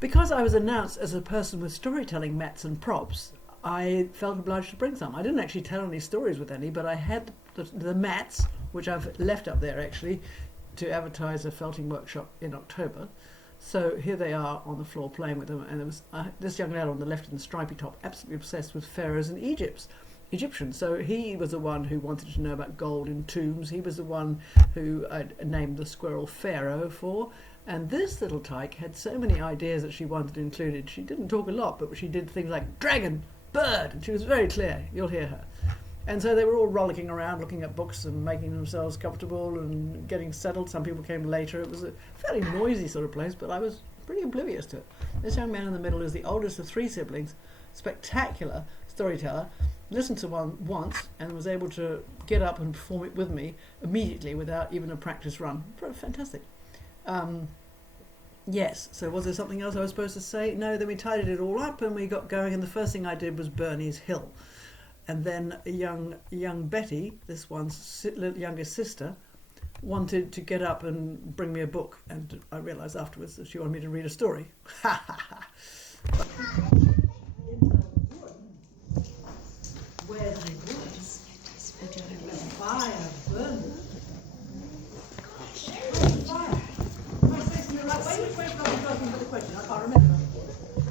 Because I was announced as a person with storytelling mats and props, I felt obliged to bring some. I didn't actually tell any stories with any, but I had the mats, which I've left up there actually, to advertise a felting workshop in October. So here they are on the floor playing with them, and there was this young lad on the left in the stripy top, absolutely obsessed with pharaohs and Egyptians. So he was the one who wanted to know about gold in tombs. He was the one who I named the squirrel Pharaoh for. And this little tyke had so many ideas that she wanted included. She didn't talk a lot, but she did things like dragon, bird, and she was very clear. You'll hear her. And so they were all rollicking around, looking at books and making themselves comfortable and getting settled. Some people came later. It was a fairly noisy sort of place, but I was pretty oblivious to it. This young man in the middle is the oldest of 3 siblings, spectacular storyteller, listened to one once and was able to get up and perform it with me immediately without even a practice run. Fantastic. Yes, so was there something else I was supposed to say? No, then we tidied it all up and we got going, and the first thing I did was Bernie's Hill. And then young Betty, this one's youngest sister, wanted to get up and bring me a book, and I realised afterwards that she wanted me to read a story. Ha ha ha! Where's the woods? The fire burns. Fire. Which way from the question? I can't remember.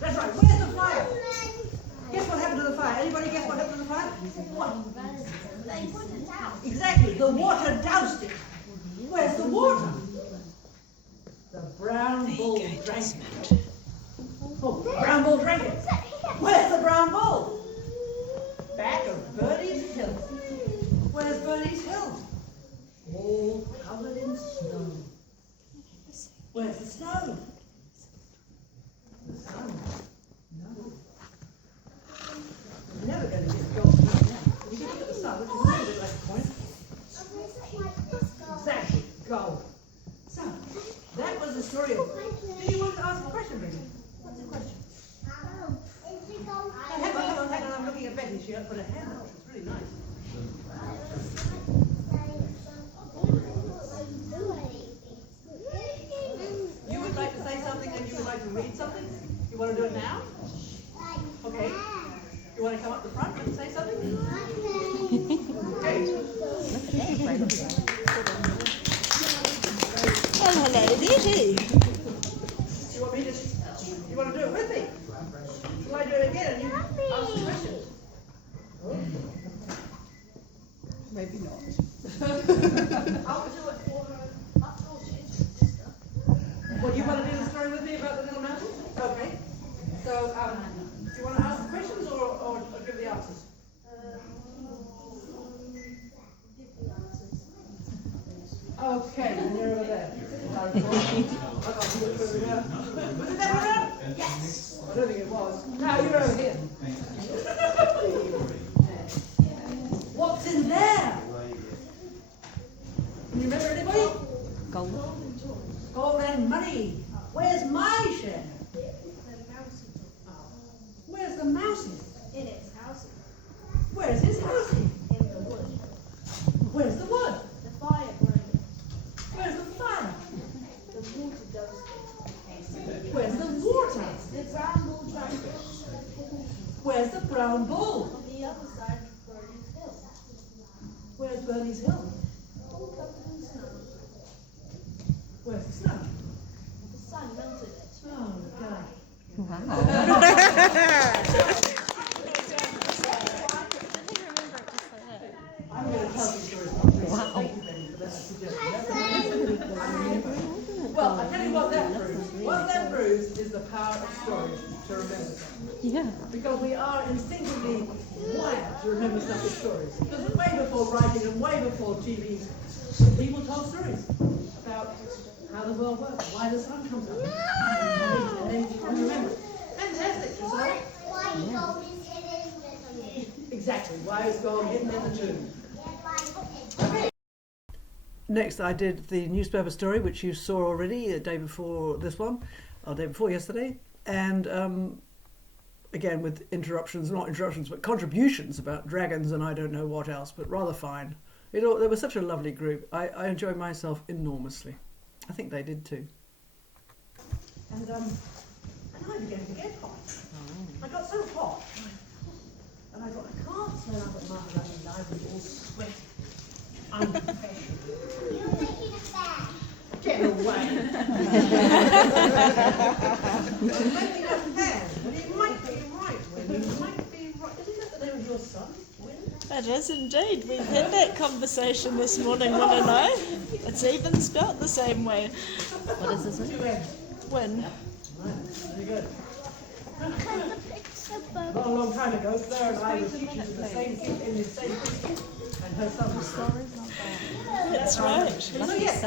That's right. Where's the fire? Guess what happened to the fire? Anybody guess what happened to the fire? What? They put it out. Exactly. The water doused it. Where's the water? The brown bull drank it. Oh, brown bull drank it. Where's the brown bull? Back of Bernie's Hill. Where's Bernie's Hill? All covered in snow. Where's the snow? The sun. No. We're never going to get gold now. We can look at the sun, which is a little bit like a point. Exactly, gold. So, that was the story of... Do you want to ask a question, Bridget? What's the question? Hang on, I'm looking at Betty. She put her hand up. It's really nice. You would like to say something and you would like to read something? You want to do it now? Okay. You want to come up the front and say something? Okay. Well, hello, Dizzy. You want to do it with me? Shall I do it again and you ask the questions? Maybe not. I'll do it for her. Well, you want to do the story with me about the little mountain? Okay. So, do you want to ask the questions or give the answers? Okay, and you're over there. Was it that one around? Yes. I don't think it was. No, you're over here. What's in there? Can you remember anybody? Gold. Gold and money. Where's my share? Where's the mousey? In its house. Where's his housey? In the wood. Where's the wood? The fire burning. Where's the fire? The water does Where's the water? The brown bull drank it. Where's the brown bull? On the other side of Bernie's Hill. Where's Bernie's Hill? All covered in snow. Where's the snow? The sun melted it. Oh, God. I'm going to tell you stories. Wow. Thank you, Betty, for that suggestion. Well, I tell you what that proves. What that proves is the power of stories to remember something. Yeah. Because we are instinctively wired to remember stuff with stories. Because way before writing and way before TV, people told stories about how the world works, why the sun comes up. And then you remember it. Fantastic, Giselle. Exactly, why is gold hidden in the tomb? Okay. Next, I did the newspaper story, which you saw already the day before this one, or the day before yesterday, and again with interruptions, not interruptions, but contributions about dragons and I don't know what else, but rather fine. They were such a lovely group. I enjoyed myself enormously. I think they did too. And began to get hot. I got so hot, and I thought, I can't turn up at Mahurangi Library all sweaty, unprofessional. You're making a fan. Get away! He's making a fan, but he might be right, Win. He might be right. Isn't that the name of your son, Win? It is indeed. We've had that conversation this morning, Win and I. It's even spelt the same way. What is his name? Win. Right, very good. Not a long time ago, Claire and I were teaching at the same in the same preschool, and her son was That's right. so yes,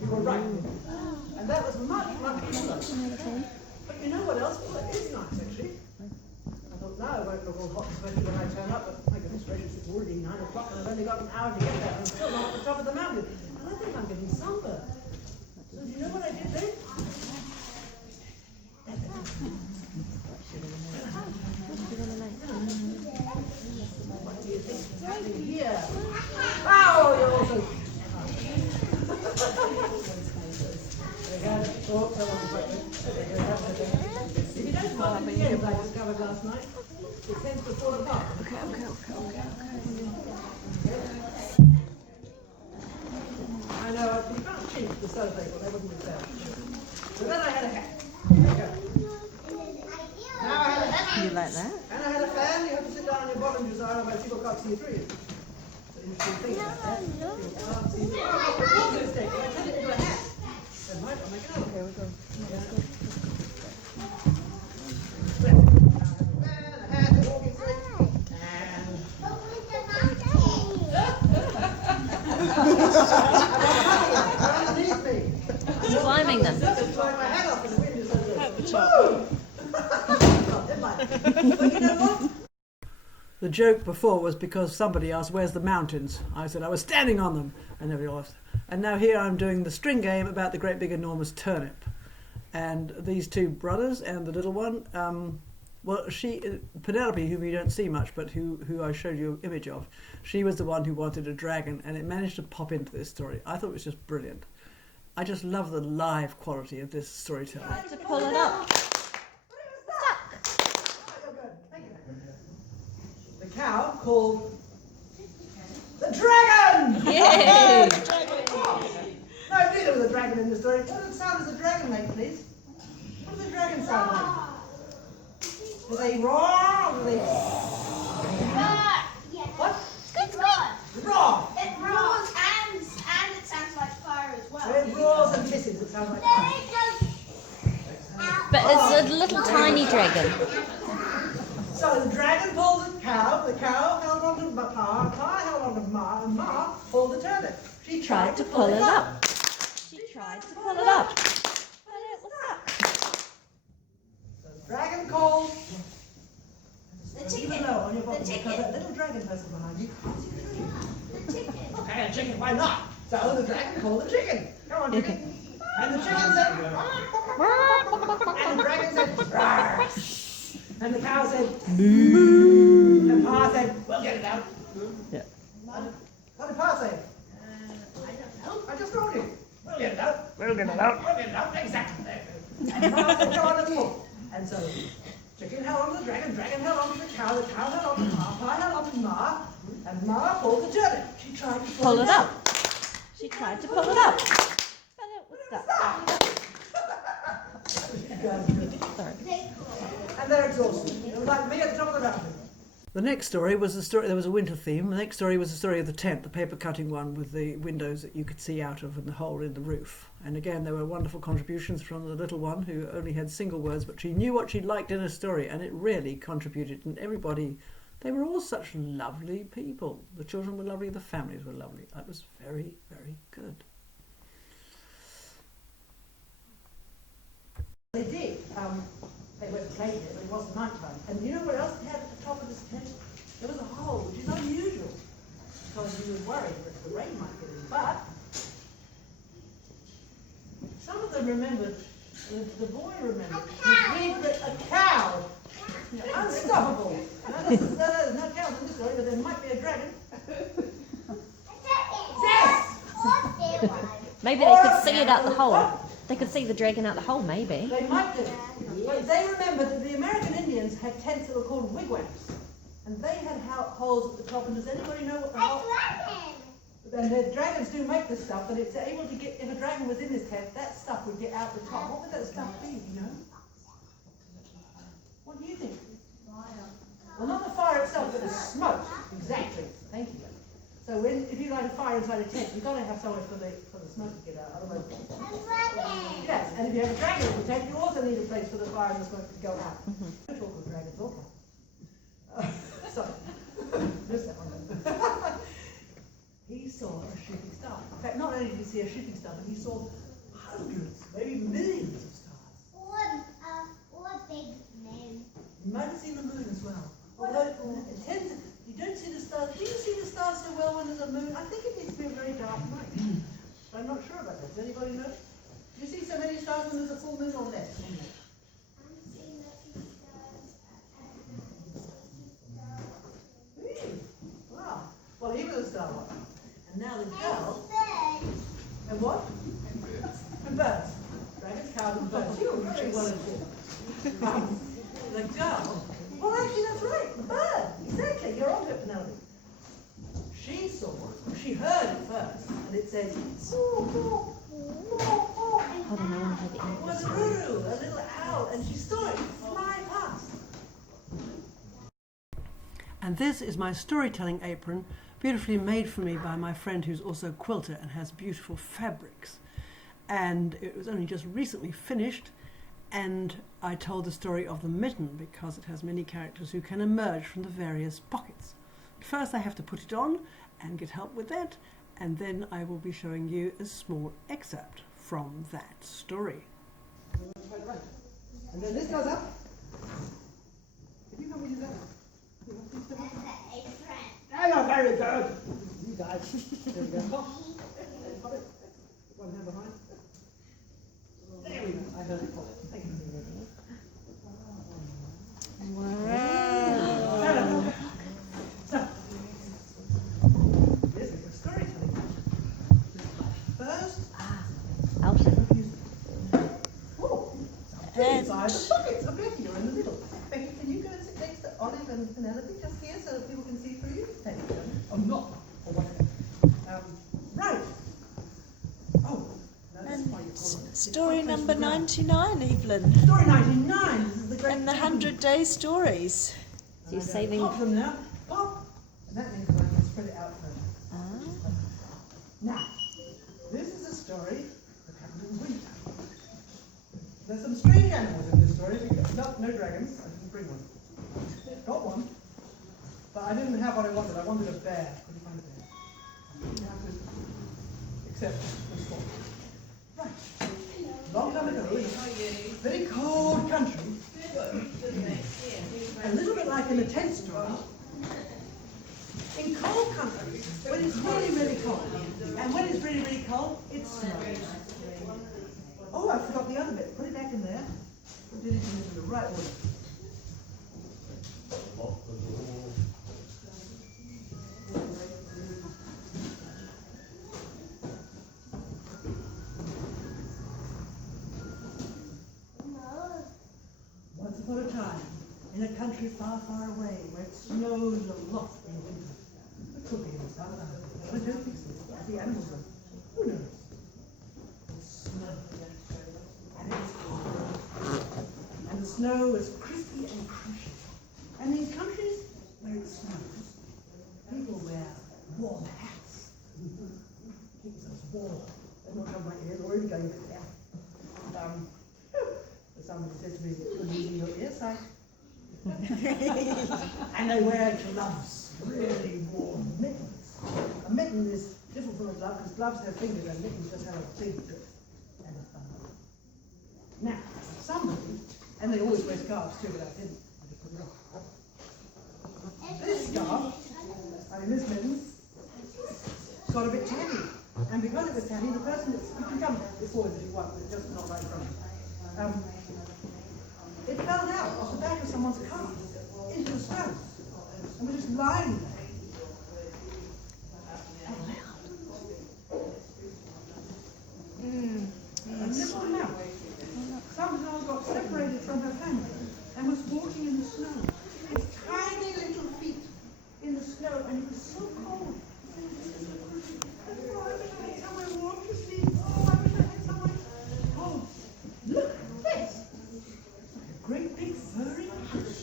you were right. And that was much, much cooler. But you know what else? Well, it is nice actually. I thought, no, I won't look all hot and sweaty when I turn up, but my goodness gracious, it's already 9 o'clock and I've only got an hour to get there and I'm still not at the top of the mountain. And I think I'm getting sunburned. So do you know what I did then? What do you think is happening here? Oh, you're also... There you go. Oh, so long as if you don't find it again, as I discovered last night, it tends to fall apart. Okay. I know, you can't change the sofa table, they wouldn't be there. So then I had a hat. There you go. Now I had a hat. You like that? And I had a fan. You have to sit down on your bottom, Josiah, otherwise people can't see through you. So you should think about that. You can't see through you. What's a mistake? I turned it into a hat. Then right, I'll make it up. Here we go. Well, now I have a fan, a hat, a walking stick, and... underneath me. Climbing them. Just flying my hat off in the wind is so good. At the top. But you know what? The joke before was because somebody asked, where's the mountains? I said I was standing on them, and everybody laughed. And now here I'm doing the string game about the great big enormous turnip. And these two brothers and the little one, well, Penelope, whom you don't see much, but who I showed you an image of, she was the one who wanted a dragon, and it managed to pop into this story. I thought it was just brilliant. I just love the live quality of this storytelling. To pull it up. The cow called the dragon! Yay! No, I knew there was a dragon in the story. What does it sound as a dragon make, please? What does a dragon sound like? Do they roar or do they... What? It's good. Roar! It roars and it sounds like fire as well. So it roars and hisses, it sounds like fire. But it's a little tiny dragon. So the dragon pulled the cow held on to Pa held on to Ma, and Ma pulled the turnip. She Tried to pull it up. She tried to pull it up. But it was stuck. So the dragon called. The chicken. Even lower on your bottom, The chicken. because that little dragon person behind you can't see through you. The chicken. Okay, a chicken, why not? So the dragon called the chicken. Come on, chicken. And the chicken said, and the dragon said, "Rawr." And the cow said, moo. And Pa said, we'll get it out. Yeah. What did Pa say? I don't know. I just told you. We'll get it out. We'll get it out. We'll get it out. Exactly. And Pa said, go on, let's move. And so, chicken held on to the dragon held on to the cow held on to Pa held on to Ma, and Ma pulled the turnip. She tried to Pull it up. She tried to pull it up. But it was stuck. Sorry. And they're exhausted. It was like me at the top of the mountain. The next story was the story, there was a winter theme. The next story was the story of the tent, the paper cutting one with the windows that you could see out of and the hole in the roof. And again, there were wonderful contributions from the little one who only had single words, but she knew what she liked in a story and it really contributed. And everybody, they were all such lovely people. The children were lovely, the families were lovely. That was very, very good. They did. They went to play there, but it wasn't night time. And you know what else they had at the top of this tent? There was a hole, which is unusual, because you were worried that the rain might get in. But some of them remembered, the boy remembered, a cow. Unstoppable. Now, there's no cows in this story, but there might be a dragon. Yes! Maybe they could see it out the hole. They could see the dragon out the hole, maybe. They might do. But they remember that the American Indians had tents that were called wigwams. And they had holes at the top. And does anybody know what the hole... And the dragons do make this stuff, and it's able to get, if a dragon was in this tent, that stuff would get out the top. What would that stuff be, you know? What do you think? Well, not the fire itself, but the smoke. Exactly. Thank you. So if you light a fire inside a tent, you've got to have somewhere for the smoke to get out. Otherwise, yes. And if you have a dragon in the tent, you also need a place for the fire and the smoke to go out. Don't talk with dragons, okay? Sorry, missed that one. He saw a shooting star. In fact, not only did he see a shooting star, but he saw hundreds, maybe millions of stars. Or a big moon. You might have seen the moon as well. Although it tends, you don't see the stars. Do you see the stars so well when there's a moon? I think it needs to be a very dark night. But I'm not sure about that. Does anybody know? Do you see so many stars when there's a full moon or less? Wow. Well, he was a star watcher. And now the girl. And what? And birds. Dragons, cows, and birds. You were very well informed. The girl. Well, actually, that's right. The bird. Exactly. You're on to it, Penelope. She heard it first, and it said, Hold on, I want to hear the it was a little owl, and she saw it fly past. And this is my storytelling apron, beautifully made for me by my friend who's also a quilter and has beautiful fabrics. And it was only just recently finished, and I told the story of the mitten because it has many characters who can emerge from the various pockets. First I have to put it on and get help with that, and then I will be showing you a small excerpt from that story. And then this goes up. If you come with that. Oh, very good. You guys. There we go. One hand behind. There we go. I heard it pop. Thank you. Wow. So, this is a storytelling. First, Elton. inside the pockets. Okay, you're in the middle. Becky, can you go and sit next to Olive and Penelope just here so that people can see through you? Thank you. I'm not. Or whatever. Right. Oh. No, that's why you're calling it. Story number 99, Evelyn. Story 99. This is the great. And the 100-day stories. So you're saving. Pop them now. Pop. And that means that I can spread it out further. Now, this is a story that happened in winter. There's some strange animals in this story. No dragons. I didn't bring one. Got one, but I didn't have what I wanted. I wanted a bear. Couldn't find a bear. Except this one. Right. Long time ago, in a very cold country, a little bit like in the tent story, in cold countries, when it's really, really cold, and when it's really, really cold, it snows. Oh, I forgot the other bit. Put it back in there. Put it in the right order. Once upon a time, in a country far, far away, where it snows a lot in winter. It could be in the summer. I don't think so. The animals are. Who knows? It snows. And it's cold. And the snow is crispy and crunchy. And in countries where it snows, people wear warm hats. Keeps us warm. They don't have my ears or even going with that. Somebody said to me, you're losing your earsight. And they wear gloves, really warm mittens. A mitten is different from a glove because gloves have fingers and mittens just have a big grip and a thumb. Now, somebody, and they always wear scarves too, but I didn't. I just put it on. This scarf, this mitten, got a bit tatty. And because it was tatty, the person that's, you can come before if you want, but just not right in front of you. It fell out off the back of someone's car into the snow and was just lying there. A little mouse separated from her family and was walking in the snow with tiny little feet in the snow, and it was so cold. Oh, I wish I had somewhere warm to sleep. Oh, I wish I had somewhere cold. Look at this. Like a great big furry house.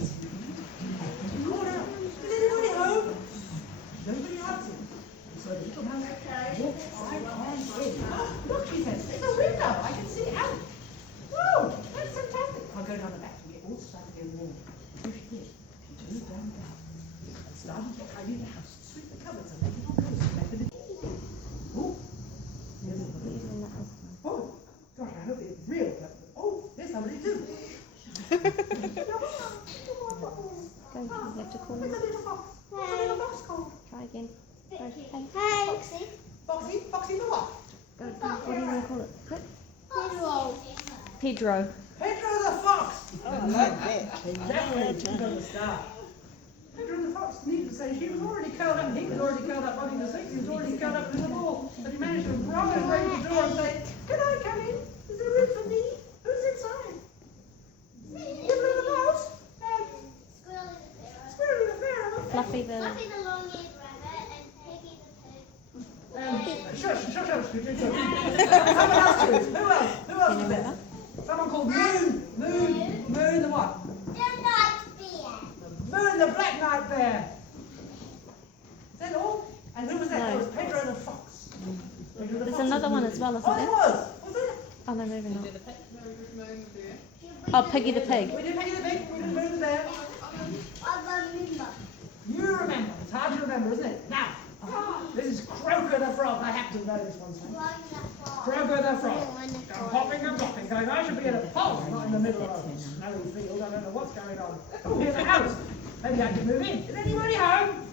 She called out, is anybody home? Nobody answered. So the little mouse walked right on in. Oh, look, she said, there's a window. I can see out. Whoa, that's fantastic. I'll go down the back and get all snugly and warm. So she did. She turned down the house and started to tidy the house, sweep the cupboards, and make it all cozy. Oh, there's a oh, gosh, I hope it's real. Oh, there's somebody too. Go, you have to call There's him. a little fox. What's a little fox called? Try again. Go, hey. Foxy. Foxy? Foxy the what? Go, what do you want to call it? Quick. Pedro. Pedro. Pedro the fox. Oh, I like that. Exactly. She's on the star. Pedro the fox needed to say she was already curled up, and he was already curled up wanting to sleep. He was already curled up in the ball. But he managed to run and break the door and say, can I come in? Is there room for me? Who's inside? Nibbler the mouse and Squirrely the Pharaoh. Squirrely the Pharaoh. Fluffy the... Fluffy the long-eared rabbit and Piggy the pig. And shush. You do something. Someone else too. Who else? Who else is there? Someone called Moon. Moon the what? The night bear. Moon the black night bear. Is that all? And who was that? No. That was Pedro the fox. Pedro the There's fox another is one Moon. as well, isn't Oh, there there? was. Was there? Oh, no, maybe not. Oh, Piggy the pig. We did Peggy the pig. We did Moon the bear. I remember. You remember. It's hard to remember, isn't it? Now, this is Croaker the frog. I happen to know this one. Croaker the frog. I'm hopping and bopping, going, I should be in a pond, not in the middle of a snowy field. I don't know what's going on. Oh, here's a house. Maybe I can move in. Is anybody home?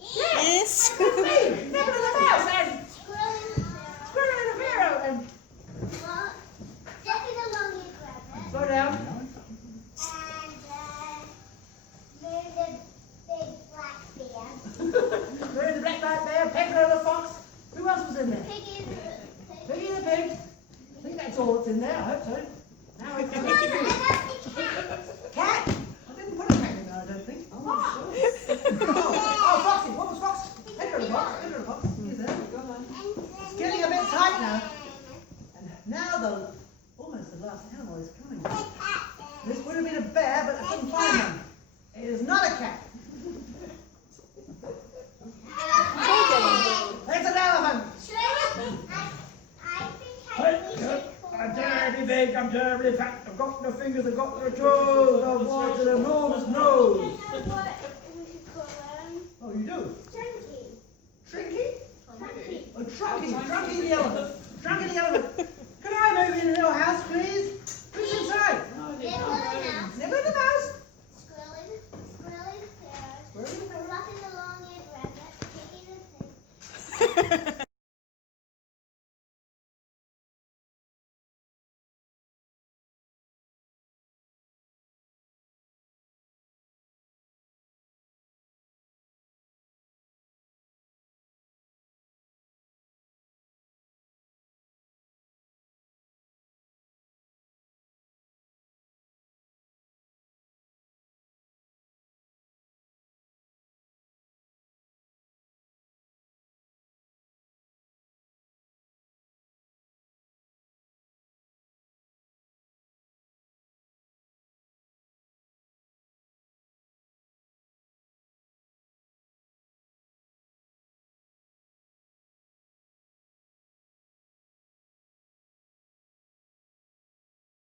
Yes. That's me. Nibbler the mouse and Squirrely the Pharaoh. Squirrely the Pharaoh and What? Jackie the long-eared rabbit. slow down. And Moon the big black bear. Moon the black night bear, Pedro the fox. Who else was in there? Piggy the pig. Piggy the pig. I think that's all that's in there. I hope so. Now it's No, I love the cat. cat. I didn't put a cat in there, I don't think. Oh, Foxy. What was Fox? Pedro the fox. Pedro the fox. He's there. It's getting a bit tight now. And now almost the last animal is coming. This would have been a bear, but I couldn't find one. It is not a cat. It's an elephant. I'm terribly big, I'm terribly fat. I've got no fingers, I've got no toes. I've got an enormous nose. Oh, you do? Trinky? Oh, Trunky the elephant. Trunky the elephant. Can I move in your house, please?